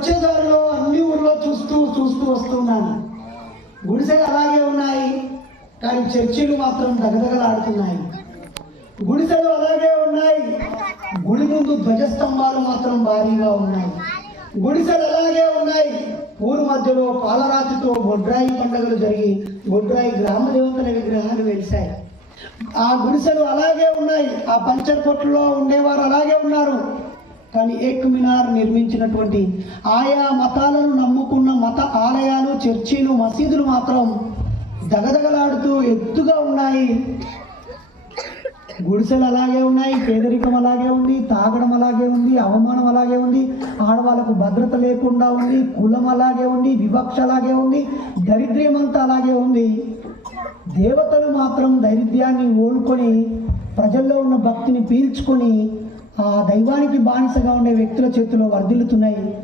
వచ్చే దారిలో అన్ని ఊర్లో చూస్తూ వస్తున్నాను. గుడిసెలు అలాగే ఉన్నాయి, కానీ చర్చిలు మాత్రం దగదగలాడుతున్నాయి. గుడిసెలు అలాగే ఉన్నాయి, గుడి ముందు ధ్వజస్తంభాలు మాత్రం భారీగా ఉన్నాయి. గుడిసెలు అలాగే ఉన్నాయి, ఊరు మధ్యలో పాలరాతితో బొడ్రాయి పండుగలు జరిగి బొడ్రాయి గ్రామ దేవతల విగ్రహాలు వెలిశాయి. ఆ గుడిసెలు అలాగే ఉన్నాయి, ఆ పంచర్ కొట్టులో ఉండేవారు అలాగే ఉన్నారు. కానీ ఏక్ మినార్ నిర్మించినటువంటి ఆయా మతాలను నమ్ముకున్న మత ఆలయాలు, చర్చీలు, మసీదులు మాత్రం దగదగలాడుతూ ఎత్తుగా ఉన్నాయి. గుడిసెలు అలాగే ఉన్నాయి, పేదరికం అలాగే ఉంది, తాగడం అలాగే ఉంది, అవమానం అలాగే ఉంది, ఆడవాళ్ళకు భద్రత లేకుండా ఉంది, కులం అలాగే ఉంది, వివక్ష అలాగే ఉంది, దరిద్ర్యం అంతా అలాగే ఉంది. దేవతలు మాత్రం దరిద్ర్యాన్ని ఓడుకొని ప్రజల్లో ఉన్న భక్తిని పీల్చుకొని ఆ దైవానికి బానిసగా ఉండే వ్యక్తుల చేతిలో వర్ధిల్లుతున్నాయి.